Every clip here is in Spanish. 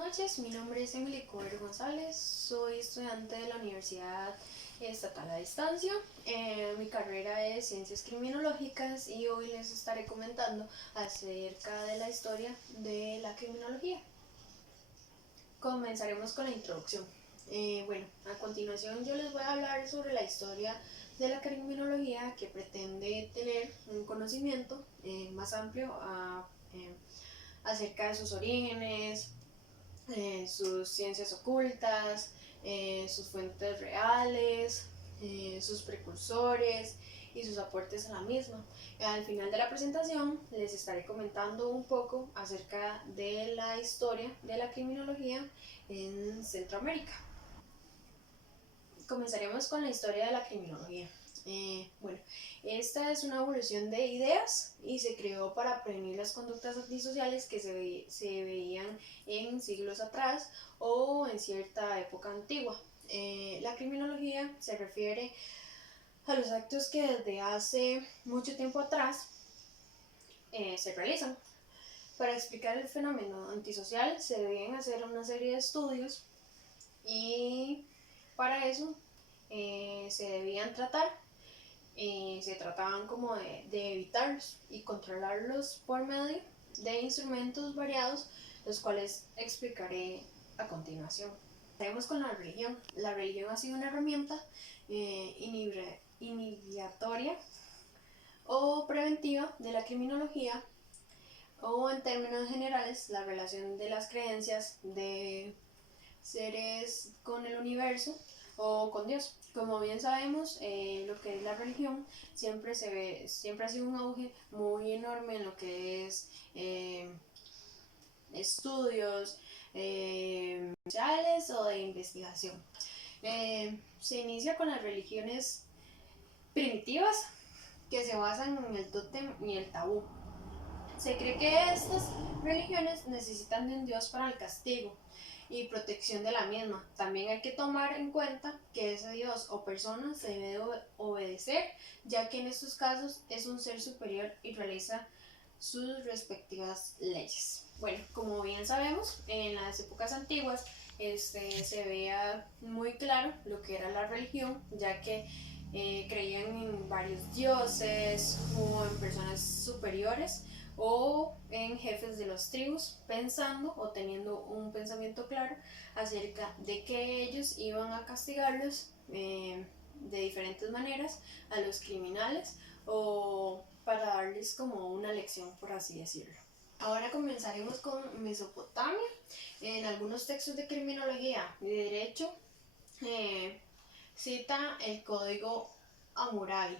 noches, mi nombre es Emily Cover González, soy estudiante de la Universidad Estatal a Distancia. Mi carrera es Ciencias Criminológicas y hoy les estaré comentando acerca de la historia de la criminología. Comenzaremos con la introducción. A continuación yo les voy a hablar sobre la historia de la criminología, que pretende tener un conocimiento más amplio acerca de sus orígenes, sus ciencias ocultas, sus fuentes reales, sus precursores y sus aportes a la misma. Al final de la presentación les estaré comentando un poco acerca de la historia de la criminología en Centroamérica. Comenzaremos con la historia de la criminología. Esta es una evolución de ideas y se creó para prevenir las conductas antisociales que se veían en siglos atrás o en cierta época antigua. La criminología se refiere a los actos que desde hace mucho tiempo atrás se realizan. Para explicar el fenómeno antisocial se debían hacer una serie de estudios y para eso se debían se trataban como de evitarlos y controlarlos por medio de instrumentos variados, los cuales explicaré a continuación. Empezaremos con la religión. La religión ha sido una herramienta inhibitoria o preventiva de la criminología, o en términos generales la relación de las creencias de seres con el universo o con Dios. Como bien sabemos, lo que es la religión siempre ha sido un auge muy enorme en lo que es estudios sociales o de investigación. Se inicia con las religiones primitivas que se basan en el tótem y el tabú. Se cree que estas religiones necesitan de un Dios para el castigo y protección de la misma. También hay que tomar en cuenta que ese Dios o persona se debe obedecer, ya que en estos casos es un ser superior y realiza sus respectivas leyes. Bueno, como bien sabemos, en las épocas antiguas se veía muy claro lo que era la religión, ya que creían en varios dioses o en personas superiores o en jefes de las tribus, pensando o teniendo un pensamiento claro acerca de que ellos iban a castigarlos de diferentes maneras a los criminales, o para darles como una lección, por así decirlo. Ahora comenzaremos con Mesopotamia. En algunos textos de criminología y de derecho cita el código Hammurabi,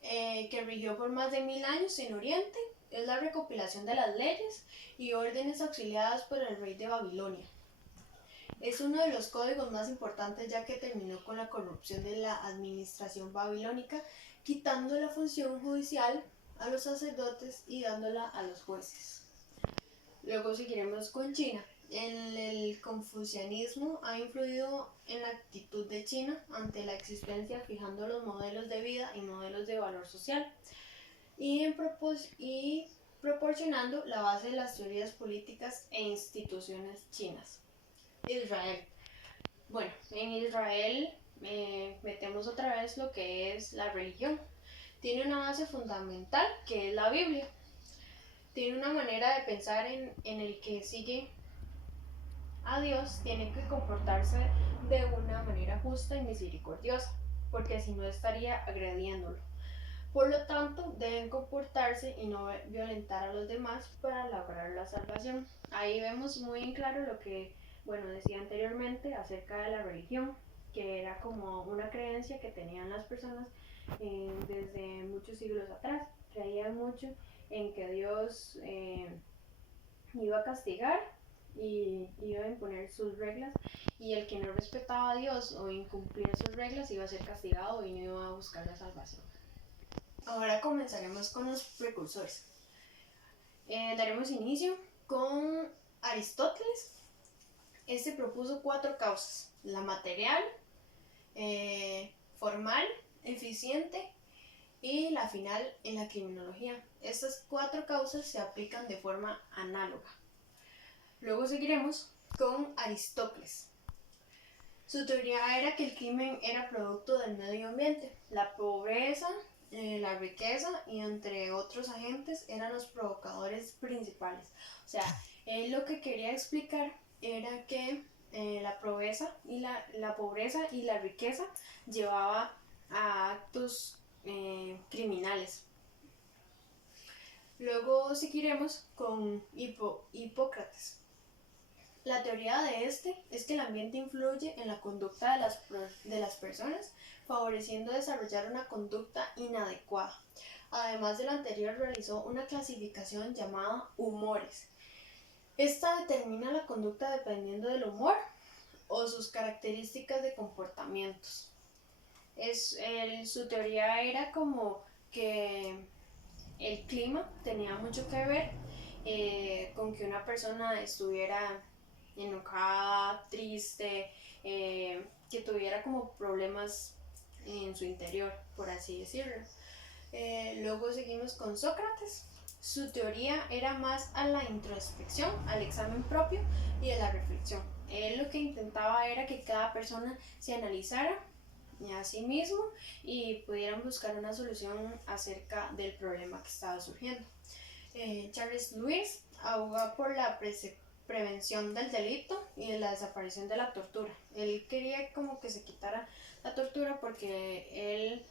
que rigió por más de 1000 años en Oriente. Es la recopilación de las leyes y órdenes auxiliadas por el rey de Babilonia. Es uno de los códigos más importantes, ya que terminó con la corrupción de la administración babilónica, quitando la función judicial a los sacerdotes y dándola a los jueces. Luego seguiremos con China. El confucianismo ha influido en la actitud de China ante la existencia, fijando los modelos de vida y modelos de valor social, y proporcionando la base de las teorías políticas e instituciones chinas. Israel. Bueno, en Israel metemos otra vez lo que es la religión. Tiene una base fundamental, que es la Biblia. Tiene una manera de pensar en el que sigue a Dios, tiene que comportarse de una manera justa y misericordiosa, porque si no estaría agrediéndolo. Por lo tanto, deben comportarse y no violentar a los demás para lograr la salvación. Ahí vemos muy en claro lo que, decía anteriormente acerca de la religión, que era como una creencia que tenían las personas desde muchos siglos atrás. Creían mucho en que Dios iba a castigar y iba a imponer sus reglas, y el que no respetaba a Dios o incumplía sus reglas iba a ser castigado y no iba a buscar la salvación. Ahora comenzaremos con los precursores. Daremos inicio con Aristóteles. Este propuso 4 causas: la material, formal, eficiente y la final en la criminología. Estas 4 causas se aplican de forma análoga. Luego seguiremos con Aristócles. Su teoría era que el crimen era producto del medio ambiente. La pobreza, la riqueza y entre otros agentes eran los provocadores principales. O sea, él lo que quería explicar era que la pobreza y la riqueza llevaba a actos criminales. Luego seguiremos con Hipócrates. La teoría de este es que el ambiente influye en la conducta de las personas, favoreciendo desarrollar una conducta inadecuada. Además de lo anterior, realizó una clasificación llamada humores. Esta determina la conducta dependiendo del humor o sus características de comportamientos. Su teoría era como que el clima tenía mucho que ver con que una persona estuviera enojada, triste, que tuviera como problemas en su interior, por así decirlo. Luego seguimos con Sócrates. Su teoría era más a la introspección, al examen propio y a la reflexión. Él lo que intentaba era que cada persona se analizara a sí mismo y pudieran buscar una solución acerca del problema que estaba surgiendo. Charles Lewis aboga por la prevención del delito y de la desaparición de la tortura. Él quería como que se quitara la tortura porque él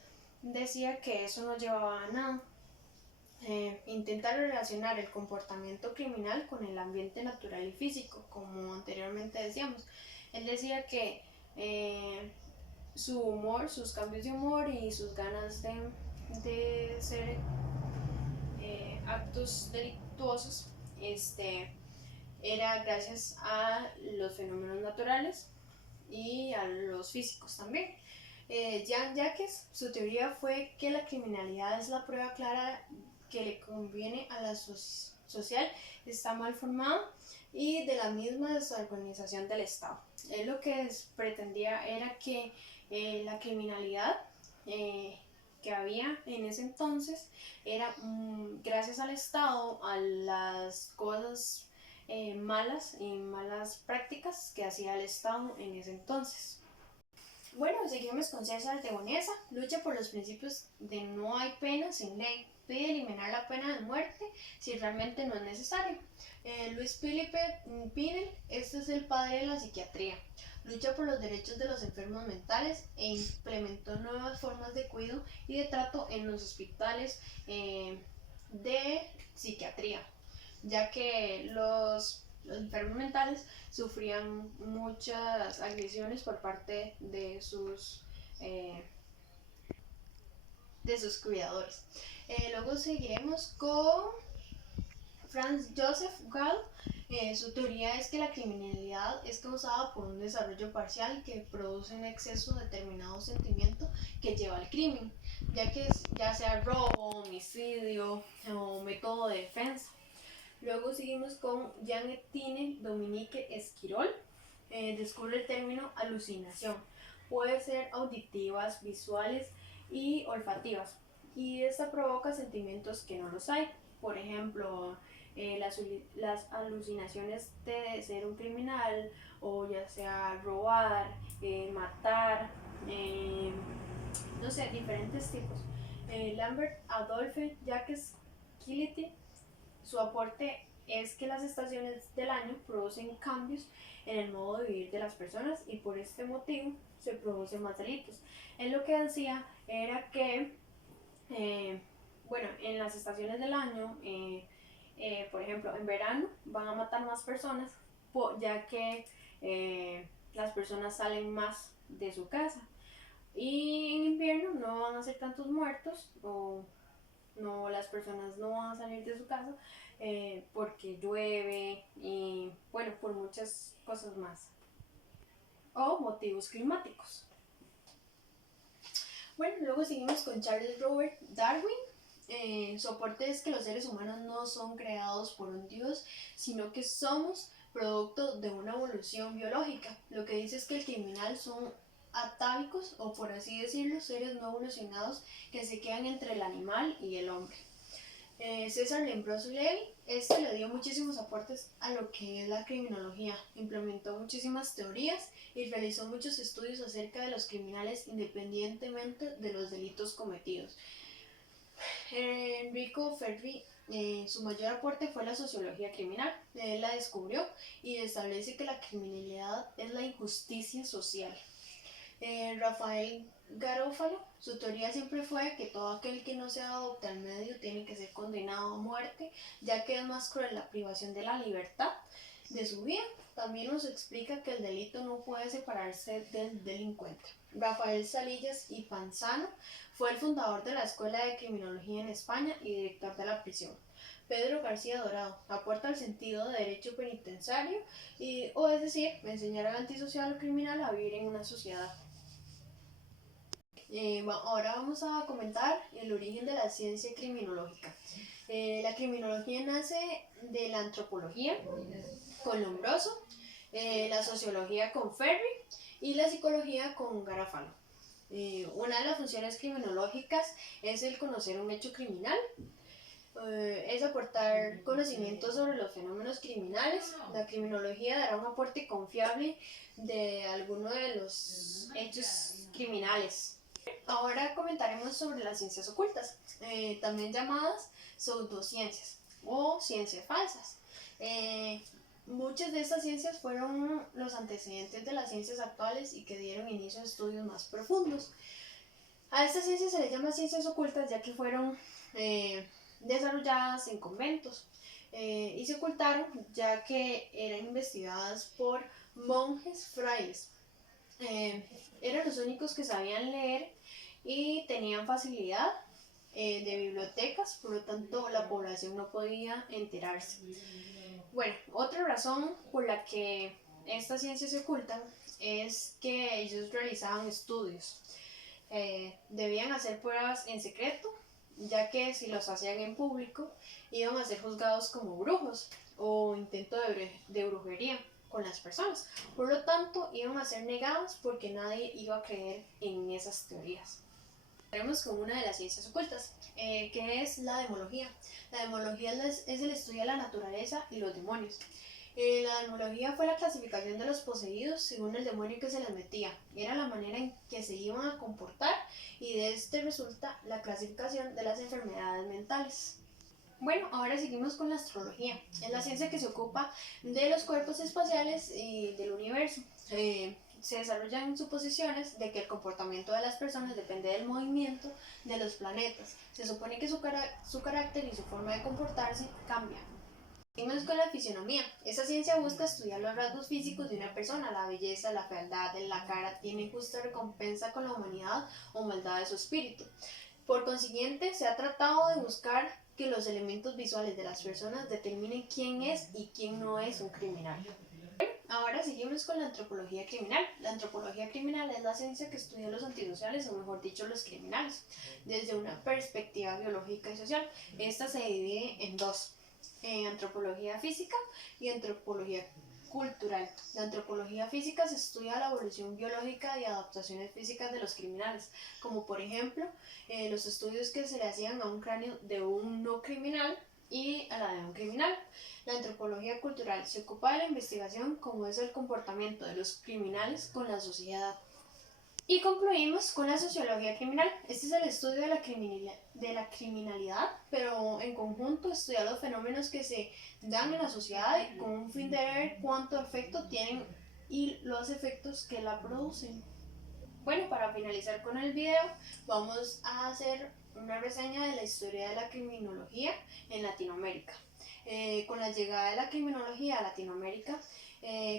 decía que eso no llevaba a nada. Intenta relacionar el comportamiento criminal con el ambiente natural y físico, como anteriormente decíamos. Él decía que su humor, sus cambios de humor y sus ganas de hacer actos delictuosos era gracias a los fenómenos naturales y a los físicos también. Jean-Jacques, su teoría fue que la criminalidad es la prueba clara que le conviene a la social está mal formada y de la misma desorganización del Estado. Él lo que pretendía era que la criminalidad que había en ese entonces era gracias al Estado, a las cosas malas y malas prácticas que hacía el Estado en ese entonces. Bueno, seguimos con César de Bonesa. Lucha por los principios de no hay pena sin ley. Pide eliminar la pena de muerte si realmente no es necesario. Luis Felipe Pinel, este es el padre de la psiquiatría. Lucha por los derechos de los enfermos mentales e implementó nuevas formas de cuidado y de trato en los hospitales de psiquiatría, ya que los enfermos mentales sufrían muchas agresiones por parte de sus cuidadores. Luego seguiremos con Franz Joseph Gall. Su teoría es que la criminalidad es causada por un desarrollo parcial que produce un exceso de determinado sentimiento que lleva al crimen, ya sea robo, homicidio o método de defensa. Luego seguimos con Jean-Etienne Dominique Esquirol. Descubre el término alucinación. Puede ser auditivas, visuales y olfativas. Y esta provoca sentimientos que no los hay. Por ejemplo, las alucinaciones de ser un criminal o ya sea robar, matar, no sé, diferentes tipos. Lambert Adolphe Jacques Guillotin. Su aporte es que las estaciones del año producen cambios en el modo de vivir de las personas y por este motivo se producen más delitos. Él lo que decía era que, en las estaciones del año, por ejemplo, en verano van a matar más personas ya que las personas salen más de su casa y en invierno no van a ser tantos muertos o no, las personas no van a salir de su casa porque llueve y bueno, por muchas cosas más o motivos climáticos. Bueno, luego seguimos con Charles Robert Darwin. Su aporte es que los seres humanos no son creados por un dios, sino que somos producto de una evolución biológica. Lo que dice es que el criminal son atávicos, o por así decirlo, seres no evolucionados que se quedan entre el animal y el hombre. César Lombroso Levi, este le dio muchísimos aportes a lo que es la criminología, implementó muchísimas teorías y realizó muchos estudios acerca de los criminales independientemente de los delitos cometidos. Enrico Ferri, su mayor aporte fue la sociología criminal. Él la descubrió y establece que la criminalidad es la injusticia social. Rafael Garófalo, su teoría siempre fue que todo aquel que no se adopte al medio tiene que ser condenado a muerte, ya que es más cruel la privación de la libertad de su vida. También nos explica que el delito no puede separarse del delincuente. Rafael Salillas y Panzano fue el fundador de la Escuela de Criminología en España y director de la prisión. Pedro García Dorado aporta el sentido de derecho penitenciario, es decir, enseñar al antisocial o criminal a vivir en una sociedad. Ahora vamos a comentar el origen de la ciencia criminológica. La criminología nace de la antropología con Lombroso, la sociología con Ferri y la psicología con Garofalo. Una de las funciones criminológicas es el conocer un hecho criminal, es aportar conocimientos sobre los fenómenos criminales. La criminología dará un aporte confiable de algunos de los hechos criminales. Ahora comentaremos sobre las ciencias ocultas, también llamadas pseudociencias o ciencias falsas. Muchas de estas ciencias fueron los antecedentes de las ciencias actuales y que dieron inicio a estudios más profundos. A estas ciencias se les llama ciencias ocultas ya que fueron desarrolladas en conventos y se ocultaron ya que eran investigadas por monjes frailes. Eran los únicos que sabían leer y tenían facilidad de bibliotecas, por lo tanto la población no podía enterarse. Bueno, otra razón por la que estas ciencias se ocultan es que ellos realizaban estudios. Debían hacer pruebas en secreto, ya que si los hacían en público iban a ser juzgados como brujos o intento de brujería con las personas. Por lo tanto, iban a ser negados porque nadie iba a creer en esas teorías. Tenemos con una de las ciencias ocultas, que es la demología. La demología es el estudio de la naturaleza y los demonios. La demología fue la clasificación de los poseídos según el demonio que se les metía. Era la manera en que se iban a comportar y de este resulta la clasificación de las enfermedades mentales. Bueno, ahora seguimos con la astrología. Es la ciencia que se ocupa de los cuerpos espaciales y del universo. Se desarrollan suposiciones de que el comportamiento de las personas depende del movimiento de los planetas. Se supone que su carácter y su forma de comportarse cambian. Seguimos con la fisionomía. Esta ciencia busca estudiar los rasgos físicos de una persona. La belleza, la fealdad de la cara tienen justa recompensa con la humanidad o maldad de su espíritu. Por consiguiente, se ha tratado de buscar que los elementos visuales de las personas determinen quién es y quién no es un criminal. Ahora seguimos con la antropología criminal. La antropología criminal es la ciencia que estudia los antisociales, o mejor dicho, los criminales, desde una perspectiva biológica y social. Esta se divide en dos, antropología física y antropología cultural. La antropología física se estudia la evolución biológica y adaptaciones físicas de los criminales, como por ejemplo los estudios que se le hacían a un cráneo de un no criminal y a la de un criminal. La antropología cultural se ocupa de la investigación como es el comportamiento de los criminales con la sociedad. Y concluimos con la sociología criminal. Este es el estudio de la criminalidad, pero en conjunto estudia los fenómenos que se dan en la sociedad con un fin de ver cuánto efecto tienen y los efectos que la producen. Bueno, para finalizar con el video, vamos a hacer una reseña de la historia de la criminología en Latinoamérica. Con la llegada de la criminología a Latinoamérica,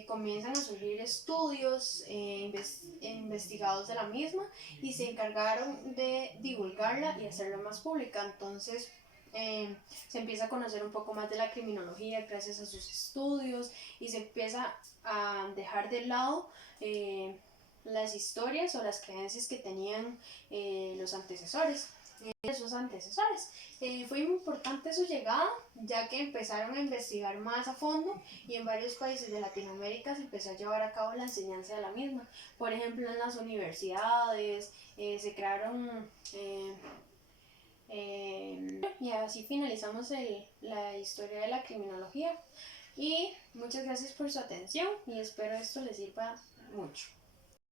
comienzan a surgir estudios investigados de la misma y se encargaron de divulgarla y hacerla más pública. Entonces se empieza a conocer un poco más de la criminología gracias a sus estudios y se empieza a dejar de lado las historias o las creencias que tenían los antecesores. Fue muy importante su llegada, ya que empezaron a investigar más a fondo y en varios países de Latinoamérica se empezó a llevar a cabo la enseñanza de la misma. Por ejemplo, en las universidades se crearon Y así finalizamos la historia de la criminología. Y muchas gracias por su atención y espero esto les sirva mucho.